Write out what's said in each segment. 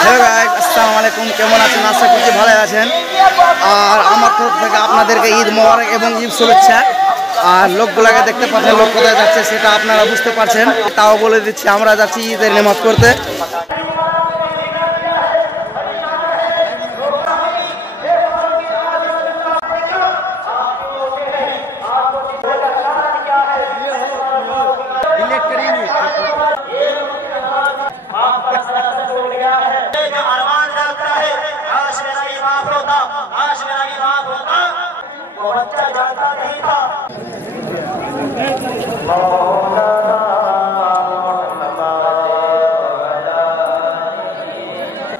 Hello guys, আসসালামু আলাইকুম। কেমন আছেন? আশা করছি ভালো আছেন। আর আমার তরফ থেকে আপনাদেরকে ঈদ মোবারক এবং ঈদ শুভেচ্ছা। আর লোকগুলোকে দেখতে পাচ্ছেন, লোক কোথায় যাচ্ছে সেটা আপনারা বুঝতে পারছেন। তাও বলে দিচ্ছি, আমরা যাচ্ছি ঈদের নামাজ পড়তে।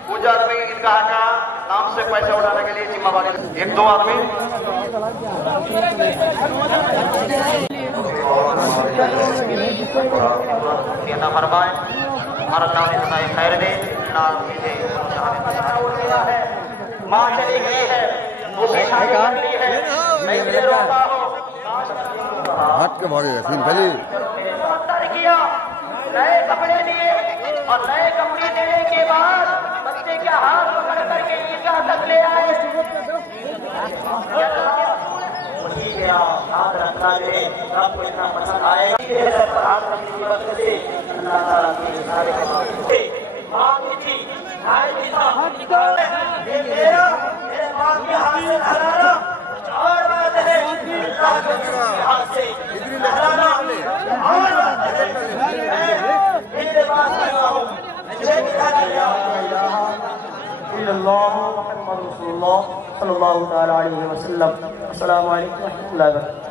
कुछ आदमी ईदगाह का नाम से पैसा उठाने के लिए जिम्मेवारी, एक दो आदमी फरमाए हमारा नाम खैर दे माँ चली गई है, हाथ के भागेगा सिंपली किया, नए कपड़े दिए और नए कपड़े देने के बाद बच्चे के हाथ पकड़ करके ईदगाह तक ले आए। हाथ रखना है, आपको इतना पसंद आएगा हाथ रखने की वक्त से अल्लाह ताला की सारे माँ की थी, भाई की था, ये मेरा मेरे माँ के हाथ से हराना और बात है, अल्लाह के हाथ से हराना और बात है। मेरे पास आया हूँ, मुझे दिखा दिया अल्लाह मुहम्मद रसूलुल्लाह सल्लल्लाहु तआला अलैहि वसल्लम। अस्सलामु अलैकुम व रहमतुल्लाहि व बरकातहू।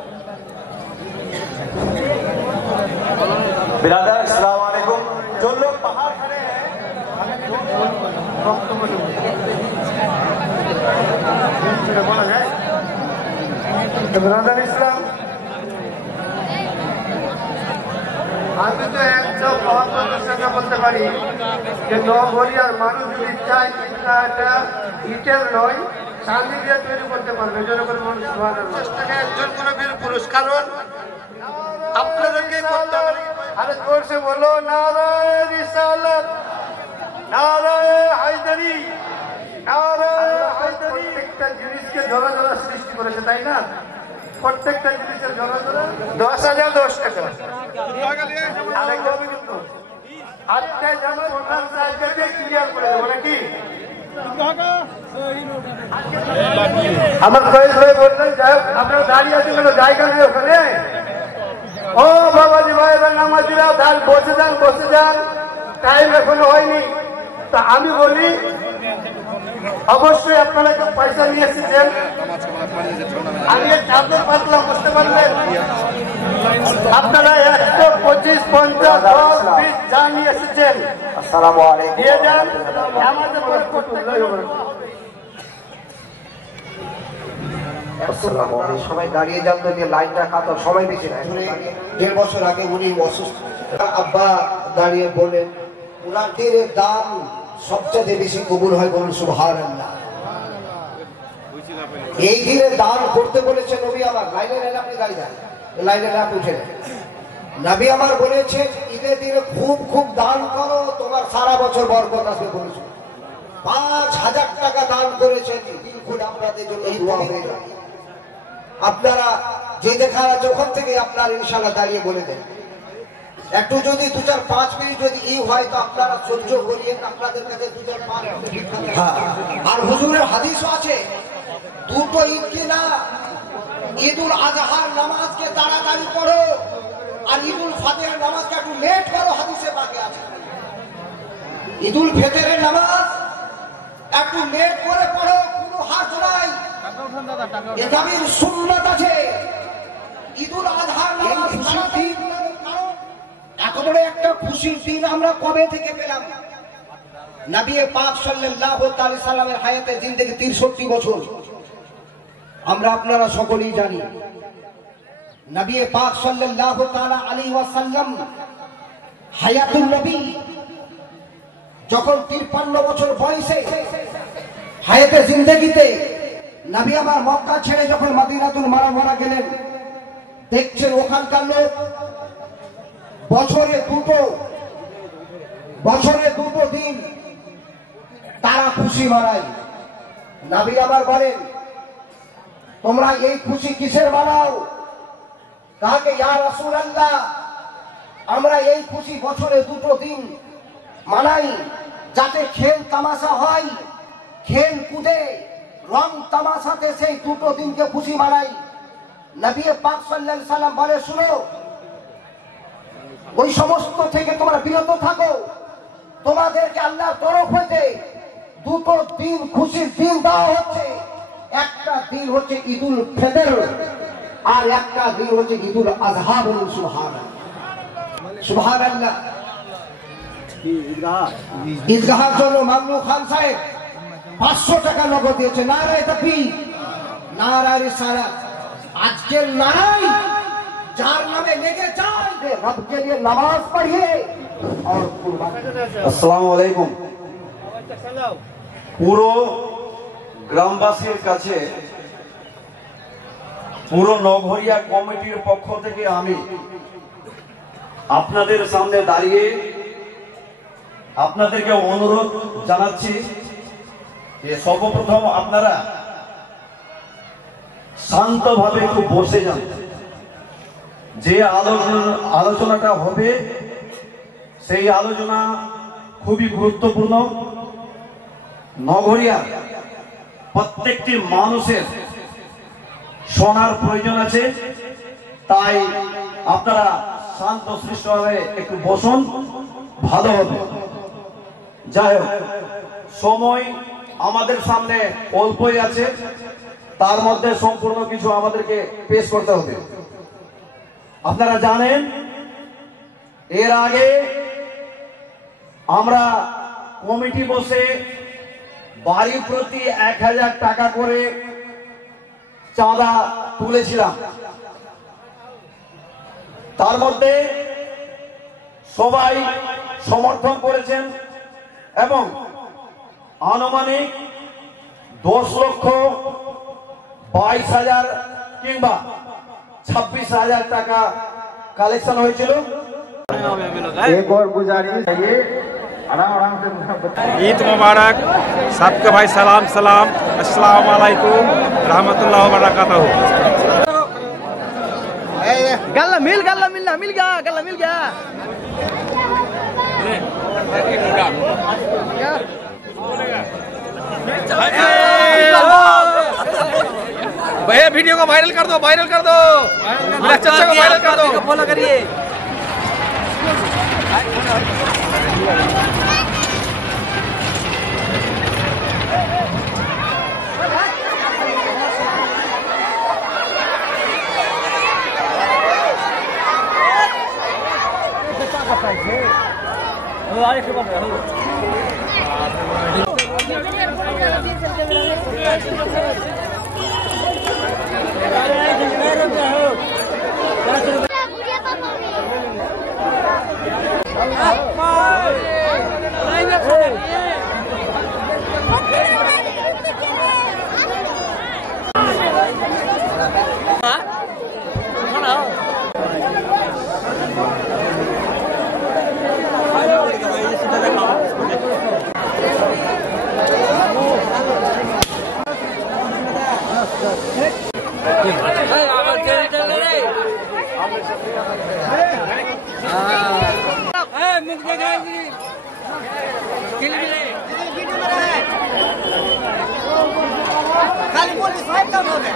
बिरादर अस्सलाम वालेकुम। जो लोग बाहर खड़े हैं बोला जाए तो बिरादर इस्लाम আমি তো একদম মহব্বতের সঙ্গে বলতে পারি যে নগরিয়ার মানুষ যদি চায় এটা ইটেল নয়, শান্তি দিয়ে তৈরি করতে পারবে। এজন্য করে মানুষ চেষ্টাকে একজন কোনো বীর পুরুষ, কারণ আপনাদেরকে করতে হবে। আরে জোরসে বলো নারায়ে রিসালাত, নারায়ে হায়দারি, নারায়ে হায়দারি। প্রত্যেকটা জিনিসকে জোড়া জোড়া সৃষ্টি করেছে, তাই না? প্রত্যেকটা জিনিসের জোড়া জোড়া 10,000 10 টাকা কিন্তু আজকে যেমন প্রধান সাহেবকে ক্লিয়ার করে দেবো নাকি? আমার ফয়েজ ভাই বললেন যাই হোক, আপনারা দাঁড়িয়ে আছেন কেন? জায়গা নেই ওখানে। ও বাবাজি ভাইরা নামাজিরা বসে যান, বসে যান, টাইম এখনো হয়নি। তা আমি বলি অবশ্যই আপনারা কেউ পয়সা নিয়ে এসেছেন, আমি চাদর পাতলাম, বুঝতে পারলেন? আপনারা 125, 50, 10, 20 যা নিয়ে এসেছেন দিয়ে যান। সবাই দাঁড়িয়ে যান, তো লাইনটা কাটার সময় বেশি নাই। 1.5 বছর আগে উনি অসুস্থ, আব্বা দাঁড়িয়ে বললেন উনাদের দান সবচেয়ে বেশি কবুল হয়, বলুন সুবহানাল্লাহ। এই দিনে দান করতে বলেছে নবী আমার। লাইনে লাইনে আপনি দাঁড়িয়ে যান, লাইনে আপনি উঠে নেন। নবী আমার বলেছেন ঈদের দিনে খুব খুব দান করো, তোমার সারা বছর বরকত আসবে। বলেছেন 5,000 টাকা দান করেছেন, বিলকুল আপনাদের জন্য দোয়া হয়ে যাবে। আপনারা যে দেখা আছে ওখান থেকে আপনার ইনশাআল্লাহ দাঁড়িয়ে বলে দেন। একটু যদি 2-4-5 মিনিট যদি হয় তো আপনারা সহ্য করিয়ে আপনাদের কাছে 2-4-5 মিনিট। আর হুজুরের হাদিসও আছে, দুটো ঈদ কি না, ঈদুল আজহার নামাজকে তাড়াতাড়ি পড়ো আর ঈদুল ফাতিরের নামাজকে একটু লেট করো। হাদিসে পাকে আছে ঈদুল ফিতরের নামাজ একটু লেট করে পড়ো, কোনো হাত নাই, এটা নবীর সুন্নাত আছে। ঈদুল আজহার নামাজ একেবারে একটা খুশির দিন আমরা কবে থেকে পেলাম? নবী পাক সাল্লাল্লাহু আলাইহি সাল্লামের হায়াতে জিন্দেগি 63 বছর। আমরা আপনারা সকলেই জানি নবী পাক সাল্লাল্লাহু তাআলা আলাইহি ওয়াসাল্লাম হায়াতুন নবী যখন 53 বছর বয়সে হায়াতে জিন্দেগিতে নবী আমার মক্কা ছেড়ে যখন মদিনাতুল মুনাওয়ারা গেলেন, দেখছেন ওখানকার লোক বছরে দুটো দিন খুশি মানাই। নবী আমার বলেন, তোমরা এই খুশি কিসের মানাও? কাকে ইয়া রাসূলুল্লাহ, আমরা এই খুশি বছরে 2টো দিন মানাই, যাতে খেল তামাশা হয়, খেল কুদে রং তামাশাতে সেই 2টো দিনকে খুশি মানাই। নবী পাক সাল্লাল্লাহু আলাইহি সাল্লাম বলে, শুনো, ওই সমস্ত থেকে তোমরা বিরত থাকো। তোমাদেরকে আল্লাহর তরফ হইতে 2টো দিন খুশির দিন দেওয়া হচ্ছে। একটা দিন হচ্ছে ঈদুল ফিতর, আর একটা দিন হচ্ছে ঈদুল আযহা। বলুন সুবহানাল্লাহ, সুবহানাল্লাহ। ঈদগাহের জন্য মামলু খান সাহেব 500 টাকা নগদ দিয়েছে। নারায়ে তাকবীর, নারায়ে রিসালাত। আজকের নারাই যার নামে লেগে যায়, রব के लिए নামাজ পড়িয়ে और কুরবান। আসসালামু আলাইকুম। পুরো গ্রামবাসীর কাছে, পুরো নগরিয়া কমিটির পক্ষ থেকে আমি আপনাদের সামনে দাঁড়িয়ে আপনাদেরকে অনুরোধ জানাচ্ছি যে সর্বপ্রথম আপনারা শান্তভাবে একটু বসে যান। যে আলোচনাটা হবে সেই আলোচনা খুবই গুরুত্বপূর্ণ। নগরিয়া প্রত্যেকটি মানুষের শোনার প্রয়োজন আছে, তাই আপনারা শান্ত সৃষ্টভাবে একটু বসুন, ভালো হবে। যাই হোক, সময় আমাদের সামনে অল্পই আছে, তার মধ্যে সম্পূর্ণ কিছু আমাদেরকে পেশ করতে হবে। আপনারা জানেন, এর আগে আমরা কমিটি বসে বাড়ি প্রতি 1000 টাকা করে চাঁদা তুলেছিলাম। তার মধ্যে সবাই সমর্থন করেছেন এবং আনুমানিক 10,22,000 কিংবা 26,000 টাকা কালেকশন হয়েছিল। एक और गुजारिश है, आराम से ईद मुबारक सबके भाई। सलाम सलाम, अस्सलाम वालेकुम रहमतुल्लाह व बरकातहू। गल्ला मिल गया, गल्ला मिल गया। भैया वीडियो को वायरल कर दो, वायरल कर दो, चाचा को वायरल कर दो, फॉलो करिए। खाली बोल साइड का हो गया।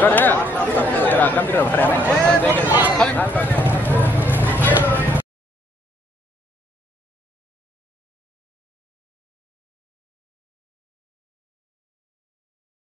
कर है, तेरा कंप्यूटर भरे में।